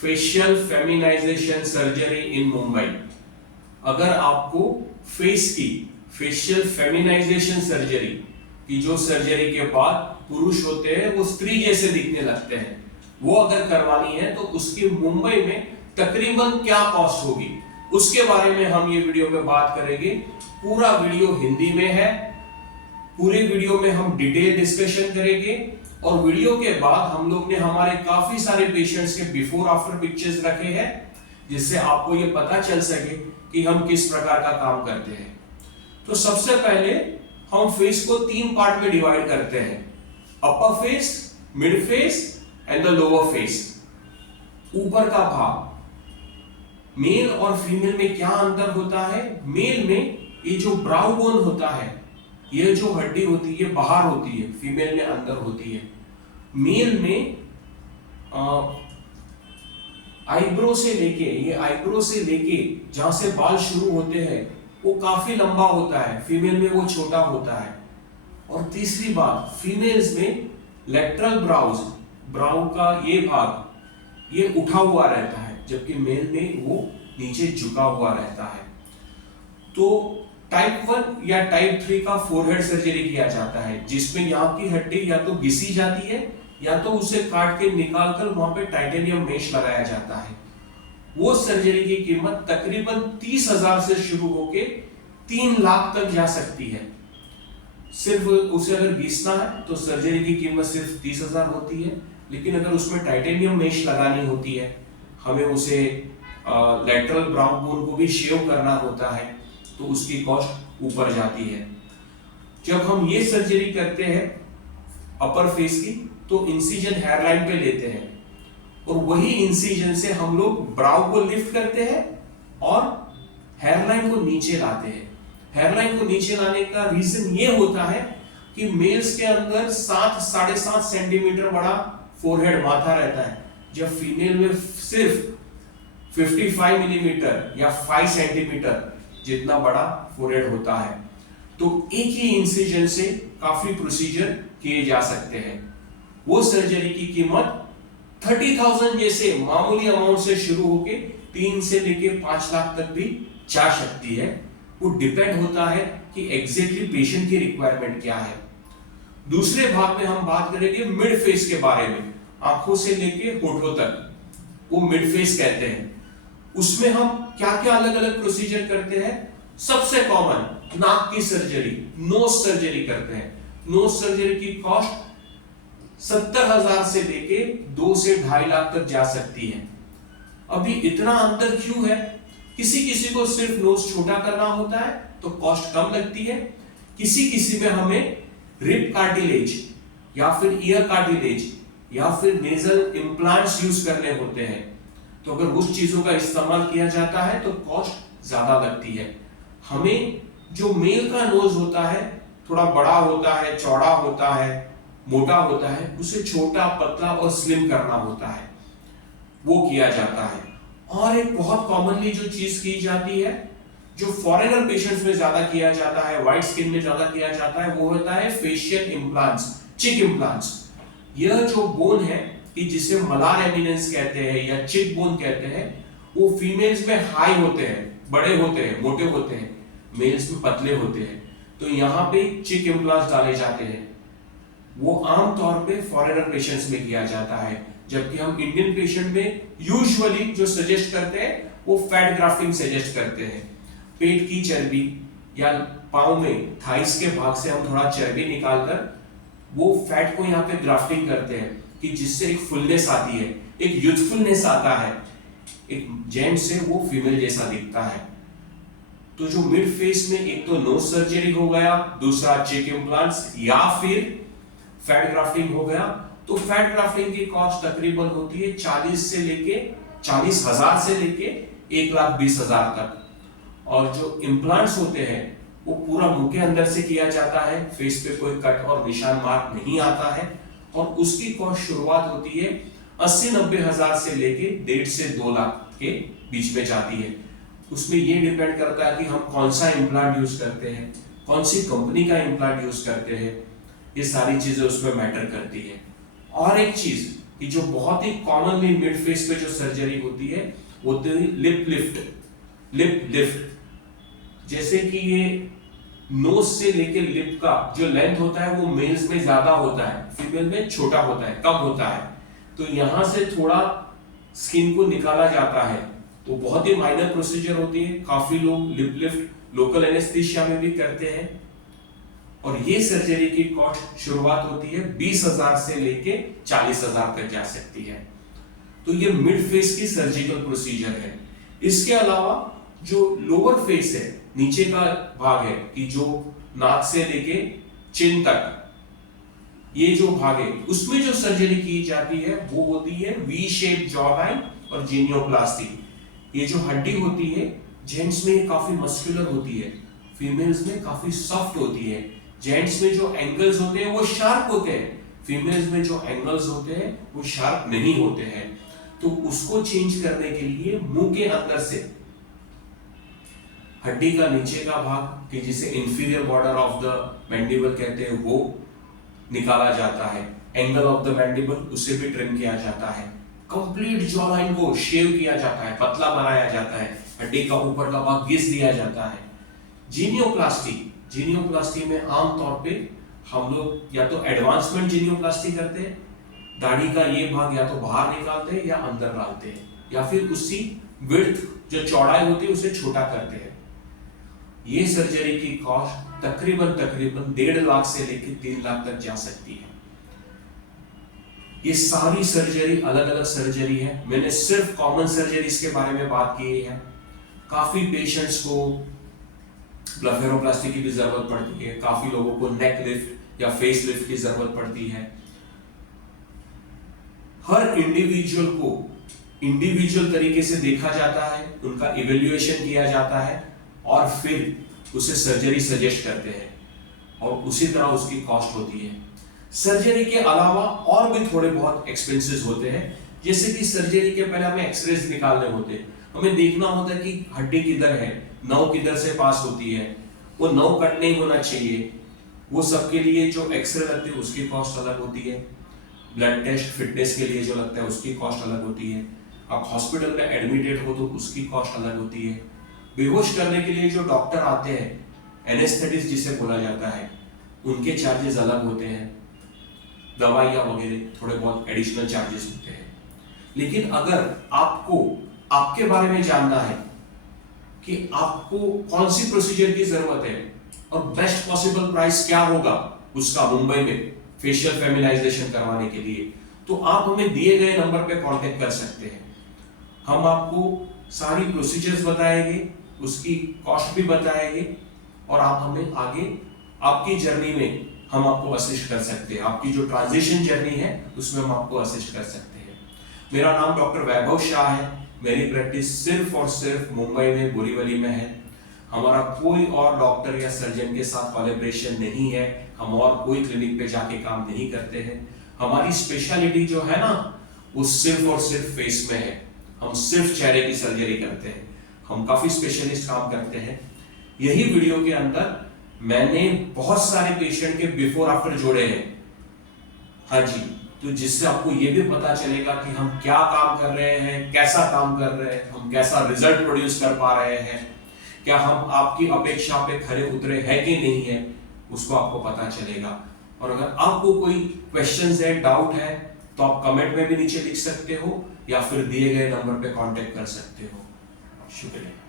Facial feminisation surgery in Mumbai. अगर आपको face की फेशियल फेमिनाइजेशन सर्जरी की, जो सर्जरी के बाद पुरुष होते हैं वो स्त्री जैसे दिखने लगते हैं, वो अगर करवानी है तो उसकी मुंबई में तकरीबन क्या कॉस्ट होगी, उसके बारे में हम ये वीडियो में बात करेंगे। पूरा वीडियो हिंदी में है, पूरे वीडियो में हम डिटेल डिस्कशन करेंगे और वीडियो के बाद हम लोग ने हमारे काफी सारे पेशेंट्स के बिफोर आफ्टर पिक्चर्स रखे हैं, जिससे आपको ये पता चल सके कि हम किस प्रकार का काम करते हैं। तो सबसे पहले हम फेस को 3 पार्ट में डिवाइड करते हैं, अपर face, mid face and the lower face. ऊपर का भाग, मेल और फीमेल में क्या अंतर होता है? मेल में ये जो ब्राउ बोन होता है, ये जो हड्डी होती है बाहर होती है, फीमेल में अंदर होती है। मेल में आईब्रो से लेके जहां से बाल शुरू होते हैं वो काफी लंबा होता है, फीमेल में वो छोटा होता है। और तीसरी बात, फीमेल्स में लेटरल ब्राउ का ये भाग ये उठा हुआ रहता है, जबकि मेल में वो नीचे झुका हुआ रहता है। तो टाइप 1 या टाइप 3 का फोरहेड सर्जरी किया जाता है, जिसमें यहाँ की हड्डी या तो घिसी जाती है या तो उसे काट के निकालकर वहां पे टाइटेनियम मेश लगाया जाता है। वो सर्जरी की कीमत तकरीबन 30,000 से शुरू होके 3 लाख तक जा सकती है। सिर्फ उसे अगर घिसना है तो सर्जरी की कीमत सिर्फ 30,000 होती है, लेकिन अगर उसमें टाइटेनियम मेश लगानी होती है, हमें उसे लेटरल ब्राउ बोन को भी शेव करना होता है, तो उसकी कॉस्ट ऊपर जाती है। जब हम ये सर्जरी करते हैं अपर फेस की, तो इंसिजन हेयरलाइन पे लेते हैं और वही इंसिजन से हम लोग ब्राउ को लिफ्ट करते हैं और हेयरलाइन को नीचे लाते हैं। हेयरलाइन को नीचे लाने का रीजन ये होता है कि मेल्स के अंदर 7-7.5 सेंटीमीटर बड़ा फोरहेड माथा रहता है, जब फीमेल में सिर्फ 55 मिलीमीटर या 5 सेंटीमीटर जितना बड़ा फोरहेड होता है। तो एक ही इंसिजन से काफी प्रोसीजर किए जा सकते हैं। वो सर्जरी की कीमत 30,000 जैसे मामूली अमाउंट से शुरू होके 3 से लेके 5 लाख तक भी जा सकती है। वो डिपेंड होता है कि एग्जैक्टली पेशेंट की रिक्वायरमेंट क्या है। दूसरे भाग में हम बात करेंगे मिड फेस के बारे में, आंखों से लेके होठों तक, वो मिड फेस कहते हैं। उसमें हम क्या क्या अलग अलग प्रोसीजर करते हैं? सबसे कॉमन नाक की सर्जरी, नोज सर्जरी करते हैं। नोज सर्जरी की कॉस्ट 70,000 से लेके 2 से 2.5 लाख तक जा सकती है। अभी इतना अंतर क्यों है? किसी को सिर्फ नोज छोटा करना होता है तो कॉस्ट कम लगती है, किसी में हमें रिब कार्टिलेज या फिर ईयर कार्टिलेज या फिर नेजल इम्प्लांट्स यूज करने होते हैं, तो अगर उस चीजों का इस्तेमाल किया जाता है तो कॉस्ट ज्यादा लगती है। हमें जो मेल का नोज होता है थोड़ा बड़ा होता है, चौड़ा होता है, मोटा होता है, उसे छोटा, पतला और स्लिम करना होता है, वो किया जाता है। और एक बहुत कॉमनली जो चीज की जाती है, जो फॉरेनर पेशेंट्स में ज्यादा किया जाता है, व्हाइट स्किन में ज्यादा किया जाता है, वो होता है फेशियल इम्प्लांट्स, चिक इम्प्लांट्स। यह जो बोन है कि जिसे मलार एमिनेंस कहते हैं या चिक बोन कहते हैं, वो फीमेल्स में हाई होते हैं, बड़े होते हैं, मोटे होते हैं, मेल्स में पतले होते हैं। तो यहाँ पे चिक इम्प्लांट्स डाले जाते हैं। वो आमतौर पे फॉरेनर पेशेंट्स में किया जाता है, जबकि हम इंडियन पेशेंट में यूजुअली जो सजेस्ट करते हैं वो फैट ग्राफ्टिंग सजेस्ट करते हैं। पेट की चर्बी या पाँव में थाइस के भाग से हम थोड़ा चर्बी निकालकर वो फैट को यहाँ पे ग्राफ्टिंग करते हैं, कि जिससे एक फुलनेस आती है, एक यूथफुलनेस आता है, एक जेंट से वो फीमेल जैसा दिखता है। तो जो मिड फेस में एक तो नोज सर्जरी हो गया, दूसरा चिक इम्प्लांट्स या फिर फैट ग्राफ्टिंग हो गया। तो फैट ग्राफ्टिंग की कॉस्ट तकरीबन होती है 40,000 से लेके 1,20,000 तक। और जो इम्प्लांट्स होते हैं वो पूरा मुंह के अंदर से किया जाता है, फेस पे कोई कट और निशान मार्क नहीं आता है, और उसकी कॉस्ट शुरुआत होती है 80-90 हजार से लेके 1.5 से 2 लाख के बीच में जाती है। उसमें ये डिपेंड करता है कि हम कौन सा इम्प्लांट यूज करते हैं, कौन सी कंपनी का इम्प्लांट यूज करते हैं, ये सारी चीजें उसमें मैटर करती है। और एक चीज कि जो बहुत ही कॉमनली मिड फेस पे जो सर्जरी होती है वो होती है लिप लिफ्ट। जैसे कि ये नोज से लेके लिप का जो लेंथ होता है वो मेल्स में ज्यादा होता है, फीमेल में छोटा होता है, कम होता है। तो यहां से थोड़ा स्किन को निकाला जाता है, तो बहुत ही माइनर प्रोसीजर होती है। काफी लोग लिप लिफ्ट लोकल एनेस्थीसिया में भी करते हैं। और ये सर्जरी की कॉस्ट शुरुआत होती है 20,000 से लेके 40,000 तक जा सकती है। तो ये मिड फेस की सर्जिकल प्रोसीजर है। इसके अलावा जो लोअर फेस है, नीचे का भाग है कि जो नाक से लेके चिन तक ये जो भाग है, उसमें जो सर्जरी की जाती है वो होती है वी शेप जॉ लाइन और जीनियोप्लास्टी। ये जो हड्डी होती है जेंट्स में काफी मस्कुलर होती है, फीमेल्स में काफी सॉफ्ट होती है। जेंट्स में जो एंगल्स होते हैं वो शार्प होते हैं, फीमेल्स में जो एंगल्स होते हैं वो शार्प नहीं होते हैं। तो उसको चेंज करने के लिए मुंह के अंदर से हड्डी का नीचे का भाग कि जिसे inferior border of the mandible कहते हैं वो निकाला जाता है। एंगल ऑफ द मैंडिबल उसे भी ट्रिम किया जाता है। कंप्लीट जॉ लाइन को शेव किया जाता है, पतला बनाया जाता है, हड्डी का ऊपर का भाग घिस दिया जाता है। जीनियोप्लास्टी में आमतौर पे हम लोग या तो एडवांसमेंट जीनियोप्लास्टी करते हैं, दाढ़ी का ये भाग या तो बाहर निकालते हैं या अंदर डालते हैं, या फिर उसी विड्थ जो चौड़ाई होती है उसे छोटा करते हैं। ये सर्जरी की कॉस्ट तकरीबन 1.5 लाख से लेकर 3 लाख तक जा सकती है। ये सारी सर्जरी अलग अलग सर्जरी है। मैंने सिर्फ कॉमन सर्जरीज के बारे में बात की है। काफी पेशेंट्स को ब्लेफेरोप्लास्टी की भी जरूरत पड़ती है, काफी लोगों को नेक लिफ्ट या फेस लिफ्ट की जरूरत पड़ती है। हर इंडिविजुअल को इंडिविजुअल तरीके से देखा जाता है, उनका इवेल्युएशन किया जाता है और फिर उसे सर्जरी सजेस्ट करते हैं और उसी तरह उसकी कॉस्ट होती है। सर्जरी के अलावा और भी थोड़े बहुत एक्सपेंसेस होते हैं, जैसे कि सर्जरी के पहले हमें एक्सरेज निकालने होते हैं, हमें देखना होता है कि हड्डी किधर है, नर्व किधर से पास होती है, वो नर्व कट नहीं होना चाहिए। वो सबके लिए जो एक्सरे लगती है उसकी कॉस्ट अलग होती है। ब्लड टेस्ट फिटनेस के लिए जो लगता है उसकी कॉस्ट अलग होती है। आप हॉस्पिटल में एडमिटेड हो तो उसकी कॉस्ट अलग होती है। बेहोश करने के लिए जो डॉक्टर आते हैं, एनेस्थेटिस्ट जिसे बोला जाता है, उनके चार्जेस अलग होते हैं। दवाइयाँ वगैरह थोड़े बहुत एडिशनल चार्जेस होते हैं। लेकिन अगर आपको आपके बारे में जानना है कि आपको कौन सी प्रोसीजर की जरूरत है और बेस्ट पॉसिबल प्राइस क्या होगा उसका मुंबई में फेशियल फेमिनाइजेशन करवाने के लिए, तो आप हमें दिए गए नंबर पे कांटेक्ट कर सकते हैं। हम आपको सारी प्रोसीजर्स बताएंगे, उसकी कॉस्ट भी बताएंगे और आप हमें आगे आपकी जर्नी में हम आपको असिस्ट कर सकते हैं। आपकी जो ट्रांजिशन जर्नी है उसमें हम आपको असिस्ट कर सकते हैं। मेरा नाम डॉक्टर वैभव शाह है। मेरी प्रैक्टिस सिर्फ और सिर्फ मुंबई में बोरीवली में है। हमारा कोई और डॉक्टर या सर्जन के साथ कोलैबोरेशन नहीं है। हम और कोई क्लिनिक पे जाके काम नहीं करते हैं। हमारी स्पेशलिटी जो है ना वो सिर्फ और सिर्फ फेस में है। हम सिर्फ चेहरे की सर्जरी करते हैं। हम काफी स्पेशलिस्ट काम करते हैं। यही वीडियो के अंदर मैंने बहुत सारे पेशेंट के बिफोर आफ्टर जोड़े हैं। हाँ जी, तो जिससे आपको ये भी पता चलेगा कि हम क्या काम कर रहे हैं, कैसा काम कर रहे हैं, हम कैसा रिजल्ट प्रोड्यूस कर पा रहे हैं, क्या हम आपकी अपेक्षा पे खरे उतरे हैं कि नहीं है, उसको आपको पता चलेगा। और अगर आपको कोई क्वेश्चंस है, डाउट है, तो आप कमेंट में भी नीचे लिख सकते हो या फिर दिए गए नंबर पे कांटेक्ट कर सकते हो। शुक्रिया।